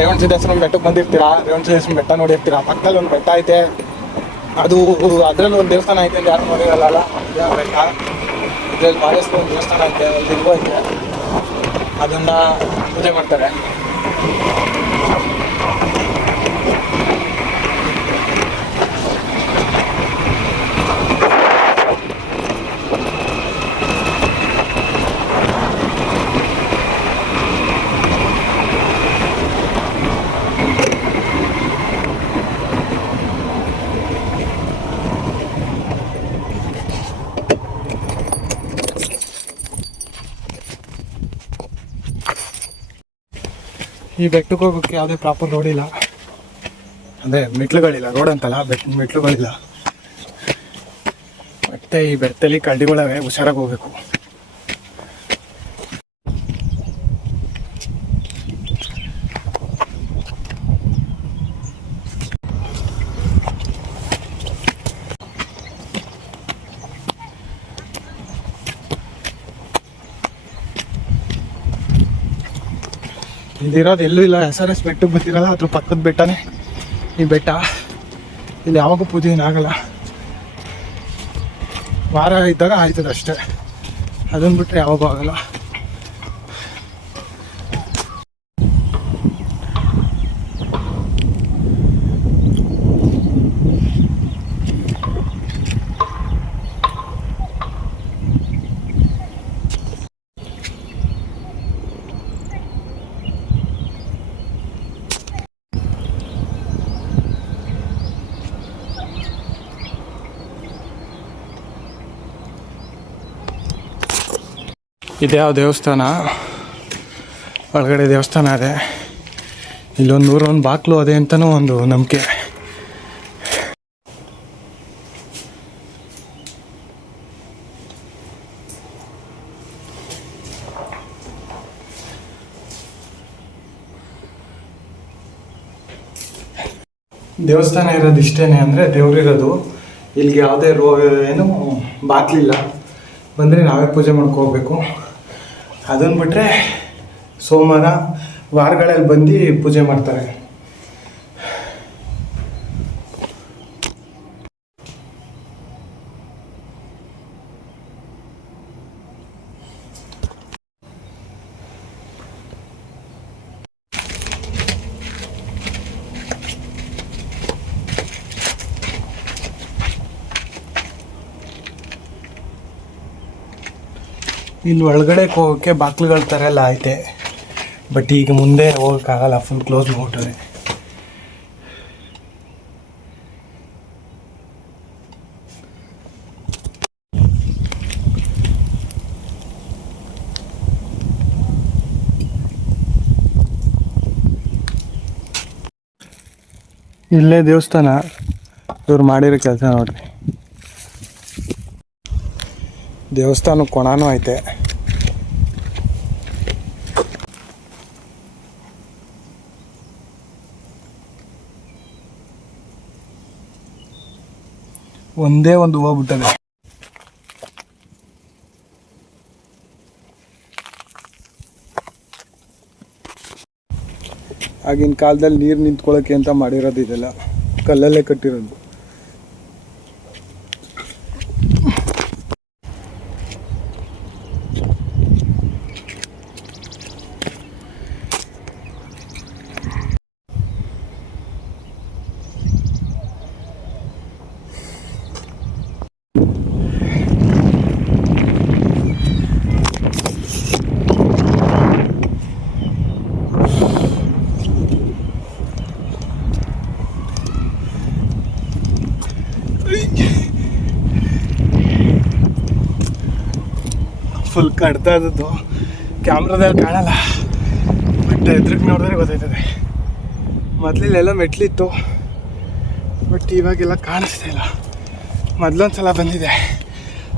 ರೇವಣಸಿದ್ದೇಶ್ವರ ಬೆಟ್ಟಕ್ಕೆ ಬಂದಿರ್ತೀರಾ, ರೇವಣಸಿದ್ದೇಶ್ವರ ಬೆಟ್ಟ ನೋಡಿರ್ತೀರಾ. ಪಕ್ಕದಲ್ಲಿ ಒಂದು ಬೆಟ್ಟ ಐತೆ, ಅದು ಅದರಲ್ಲಿ ಒಂದು ದೇವಸ್ಥಾನ ಐತೆ ಅಂತ ಯಾರು ನೋಡಿರಲ್ಲ. ಬೆಟ್ಟ ಇದ್ರಲ್ಲಿ ಮಾದೇಶ್ವರ ಒಂದು ದೇವಸ್ಥಾನ ಐತೆ, ಲಿಂಗು ಐತೆ, ಅದನ್ನು ಪೂಜೆ ಮಾಡ್ತಾರೆ. ಈ ಬೆಟ್ಟಕ್ಕೆ ಹೋಗೋಕ್ಕೆ ಯಾವುದೇ ಪ್ರಾಪರ್ ರೋಡ್ ಇಲ್ಲ, ಅಂದರೆ ಮೆಟ್ಲುಗಳಿಲ್ಲ. ರೋಡ್ ಅಂತಲ್ಲ, ಮೆಟ್ಲುಗಳಿಲ್ಲ. ಮತ್ತು ಈ ಬೆಟ್ಟದಲ್ಲಿ ಕಳ್ಳಿಗಳವೆ, ಹುಷಾರಾಗಿ ಹೋಗ್ಬೇಕು. ಇಲ್ಲಿರೋದು ಎಲ್ಲೂ ಇಲ್ಲ. SRS ಬೆಟ್ಟಕ್ಕೆ ಬರ್ತಿರಲ್ಲ, ಅದ್ರ ಪಕ್ಕದ ಬೆಟ್ಟನೇ ಈ ಬೆಟ್ಟ. ಇಲ್ಲಿ ಯಾವಾಗೂ ಪೂಜೆ ಏನಾಗಲ್ಲ, ವಾರ ಇದ್ದಾಗ ಆಯ್ತದೆ ಅಷ್ಟೇ. ಅದನ್ನು ಬಿಟ್ಟರೆ ಯಾವಾಗೂ ಆಗಲ್ಲ. ಇದ್ಯಾವ ದೇವಸ್ಥಾನ, ಒಳಗಡೆ ದೇವಸ್ಥಾನ ಇದೆ. ಇಲ್ಲೊಂದು 101 ಬಾಗಿಲು ಅದೇ ಅಂತಲೂ ಒಂದು ನಂಬಿಕೆ. ದೇವಸ್ಥಾನ ಇರೋದು ಇಷ್ಟೇನೆ, ಅಂದರೆ ದೇವ್ರಿರೋದು ಇಲ್ಲಿಗೆ ಯಾವುದೇ ಏನು ಬಾಗಿಲಿಲ್ಲ. ಬಂದರೆ ನಾವೇ ಪೂಜೆ ಮಾಡ್ಕೋಬೇಕು. ಅದನ್ನು ಬಿಟ್ಟರೆ ಸೋಮವಾರ ವಾರಗಳಲ್ಲಿ ಬಂದು ಪೂಜೆ ಮಾಡ್ತಾರೆ. ಇಲ್ಲಿ ಒಳಗಡೆ ಹೋಗೋಕ್ಕೆ ಬಾಗಿಲುಗಳ ಥರ ಎಲ್ಲ ಐತೆ, ಬಟ್ ಈಗ ಮುಂದೆ ಹೋಗೋಕ್ಕಾಗಲ್ಲ, ಫುಲ್ ಕ್ಲೋಸ್ ಮಾಡ್ಬಿಟ್ಟಾರೆ. ಇಲ್ಲೇ ದೇವಸ್ಥಾನ, ಇವ್ರು ಮಾಡಿರೋ ಕೆಲಸ ನೋಡ್ರಿ. ದೇವಸ್ಥಾನ ಕೊಣನೂ ಐತೆ. ಒಂದೇ ಒಂದು ಹೂವು ಬಿಟ್ಟದೆ. ಆಗಿನ ಕಾಲದಲ್ಲಿ ನೀರು ನಿಂತ್ಕೊಳ್ಳೋಕೆ ಅಂತ ಮಾಡಿರೋದು ಇದೆಲ್ಲ, ಕಲ್ಲಲ್ಲೇ ಕಟ್ಟಿರೋದು. ಫುಲ್ ಕಡ್ತಾ ಇದ್ದದ್ದು ಕ್ಯಾಮ್ರಾದಲ್ಲಿ ಕಾಣಲ್ಲ, ಬಟ್ ಎದುರಿಗೆ ನೋಡಿದ್ರೆ ಗೊತ್ತಾಯ್ತದೆ. ಮೊದಲಿಲ್ಲೆಲ್ಲ ಮೆಟ್ಲಿತ್ತು, ಬಟ್ ಇವಾಗೆಲ್ಲ ಕಾಣಿಸ್ತಾ ಇಲ್ಲ. ಮೊದಲೊಂದು ಸಲ ಬಂದಿದೆ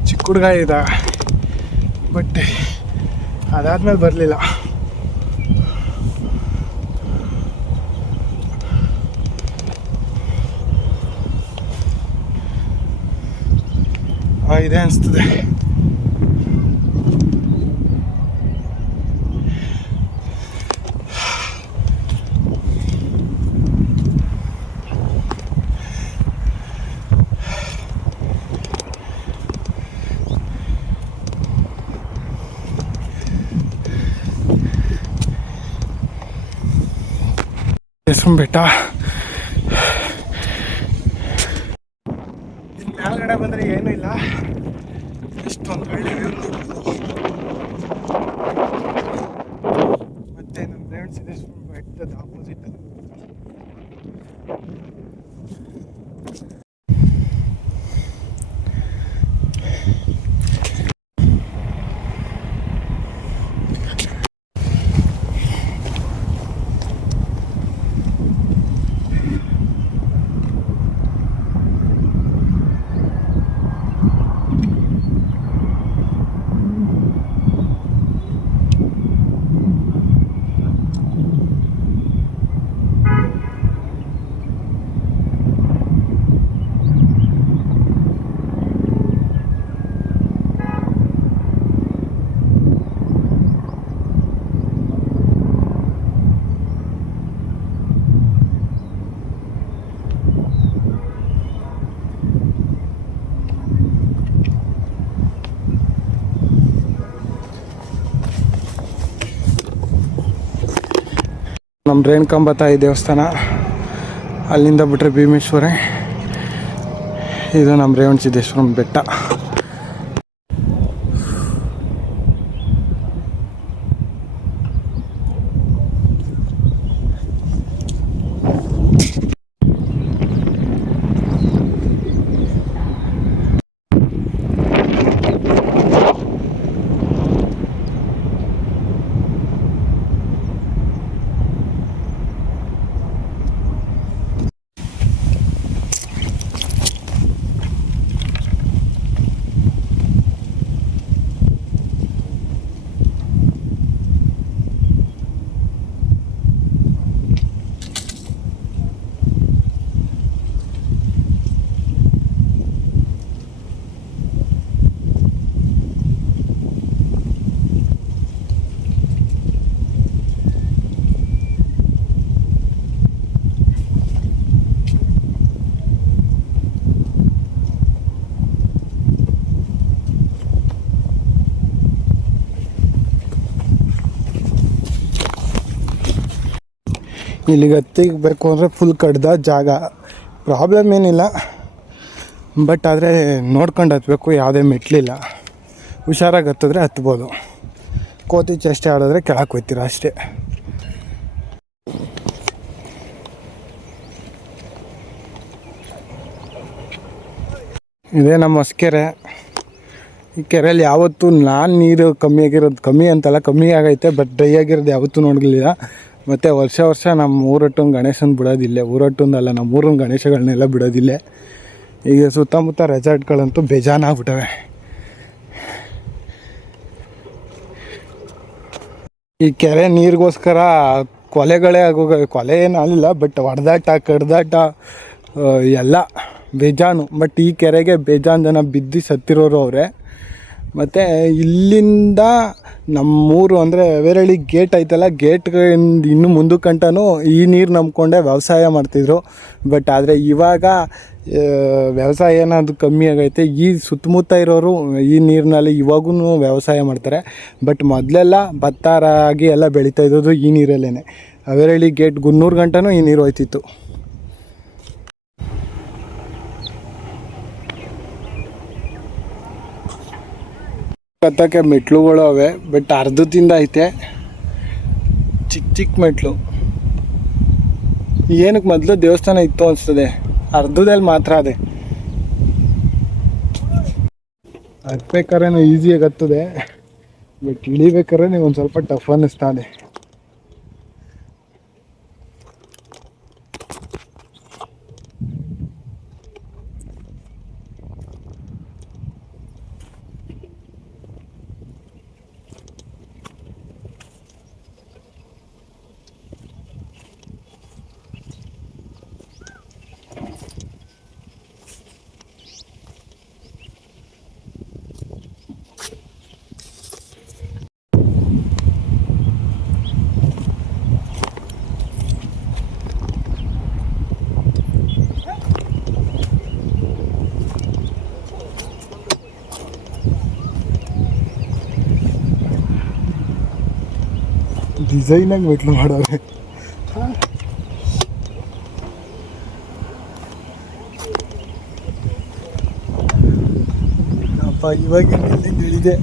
ಚಿಕ್ಕ ಹುಡುಗ ಇದ್ದಾಗ, ಬಟ್ ಅದಾದ್ಮೇಲೆ ಬರಲಿಲ್ಲ. ಇದೆ ಅನಿಸ್ತದೆ. ದೇವಸ್ಥಾನ ಬೆಟ್ಟ. ಇಲ್ಲಿ ಮೇಲ್ಗಡೆ ಬಂದರೆ ಏನೂ ಇಲ್ಲ, ಎಷ್ಟೊಂದು ಒಳ್ಳೆ ವ್ಯೂ ಮತ್ತೆ ನಮ್ಮ ರೇವಣ ಸಿದ್ದೇಶ್ವರ ಬೆಟ್ಟದ ಆಪೋಸಿಟ್ ನಮ್ಮ ರೇಣುಕಾಂಬ ತಾಯಿ ದೇವಸ್ಥಾನ, ಅಲ್ಲಿಂದ ಬಿಟ್ಟರೆ ಭೀಮೇಶ್ವರ, ಇದು ನಮ್ಮ ರೇವಣ ಸಿದ್ದೇಶ್ವರ ಬೆಟ್ಟ. ಇಲ್ಲಿಗೆ ಹತ್ತಿಬೇಕು ಅಂದರೆ ಫುಲ್ ಕಡ್ದ ಜಾಗ, ಪ್ರಾಬ್ಲಮ್ ಏನಿಲ್ಲ, ಬಟ್ ಆದರೆ ನೋಡ್ಕೊಂಡು ಹತ್ತಬೇಕು, ಯಾವುದೇ ಮೆಟ್ಲಿಲ್ಲ, ಹುಷಾರಾಗಿ ಹತ್ತಿದ್ರೆ ಹತ್ಬೋದು, ಕೋತಿ ಚೇಷ್ಟೆ ಆಡಿದ್ರೆ ಕೆಳಕ್ಕೆ ಹೋಗ್ತೀರ ಅಷ್ಟೇ. ಇದೇ ನಮ್ಮ ಹೊಸಕೆರೆ. ಈ ಕೆರೆಯಲ್ಲಿ ಯಾವತ್ತೂ ನೀರು ಕಮ್ಮಿ ಅಂತಲ್ಲ, ಕಮ್ಮಿ ಆಗೈತೆ, ಬಟ್ ಡ್ರೈ ಆಗಿರೋದು ಯಾವತ್ತೂ ನೋಡಲಿಲ್ಲ. ಮತ್ತು ವರ್ಷ ನಮ್ಮ ಊರೊಟ್ಟೊಂದು ಗಣೇಶನ ಬಿಡೋದಿಲ್ಲ, ಊರೊಟ್ಟೊಂದಲ್ಲ ನಮ್ಮ ಊರಿನ ಗಣೇಶಗಳನ್ನೆಲ್ಲ ಬಿಡೋದಿಲ್ಲ. ಈಗ ಸುತ್ತಮುತ್ತ ರೆಸಾರ್ಟ್ಗಳಂತೂ ಬೇಜಾನಾಗ್ಬಿಟ್ಟವೆ. ಈ ಕೆರೆ ನೀರಿಗೋಸ್ಕರ ಕೊಲೆಗಳೇ ಆಗೋಗವೆ, ಕೊಲೆ ಏನು ಆಗಲಿಲ್ಲ, ಬಟ್ ಹೊಡೆದಾಟ ಕಡ್ದಾಟ ಎಲ್ಲ ಬೇಜಾನು. ಬಟ್ ಈ ಕೆರೆಗೆ ಬೇಜಾನ್ ಜನ ಬಿದ್ದು ಸತ್ತಿರೋರು ಅವರೇ. ಮತ್ತು ಇಲ್ಲಿಂದ ನಮ್ಮೂರು ಅಂದರೆ ವೇರಳ್ಳಿ ಗೇಟ್ ಐತಲ್ಲ, ಗೇಟ್ಗೆ ಇನ್ನೂ ಮುಂದಕ್ಕೆ ಗಂಟನೂ ಈ ನೀರು ನಂಬ್ಕೊಂಡೆ ವ್ಯವಸಾಯ ಮಾಡ್ತಿದ್ರು. ಬಟ್ ಆದರೆ ಇವಾಗ ವ್ಯವಸಾಯ ಏನಾದ್ರು ಕಮ್ಮಿ ಆಗೈತೆ. ಈ ಸುತ್ತಮುತ್ತ ಇರೋರು ಈ ನೀರಿನಲ್ಲಿ ಇವಾಗೂ ವ್ಯವಸಾಯ ಮಾಡ್ತಾರೆ. ಬಟ್ ಮೊದಲೆಲ್ಲ ಭತ್ತ ರಾಗಿ ಎಲ್ಲ ಬೆಳೀತಾ ಇದ್ದದ್ದು ಈ ನೀರಲ್ಲೇ. ವೇರಳ್ಳಿ ಗೇಟ್ ಗುನ್ನೂರು ಗಂಟನೂ ಈ ನೀರು ಹೋಯ್ತಿತ್ತು. ಹತ್ತಕ್ಕೆ ಮೆಟ್ಲುಗಳು ಅವೆ, ಬಟ್ ಅರ್ಧದಿಂದ ಐತೆ, ಚಿಕ್ಕ ಮೆಟ್ಲು. ಏನಕ್ಕೆ ಮೊದಲು ದೇವಸ್ಥಾನ ಇತ್ತು ಅನಿಸ್ತದೆ, ಅರ್ಧದಲ್ಲಿ ಮಾತ್ರ ಅದೇ. ಹತ್ಬೇಕಾದ್ರೆ ಈಸಿಯಾಗಿ ಹತ್ತದೆ, ಬಟ್ ಇಳಿಬೇಕಾದ್ರೆ ನೀವು ಒಂದು ಸ್ವಲ್ಪ ಟಫ್ ಅನ್ನಿಸ್ತಾ ಇದೆ. ಡಿಸೈನಾಗಿ ಮೆಟ್ಲು ಮಾಡವ್ರೆ. ಅಪ್ಪ ಇವಾಗ ಇಲ್ಲಿಂದ ಇಳಿದೆ.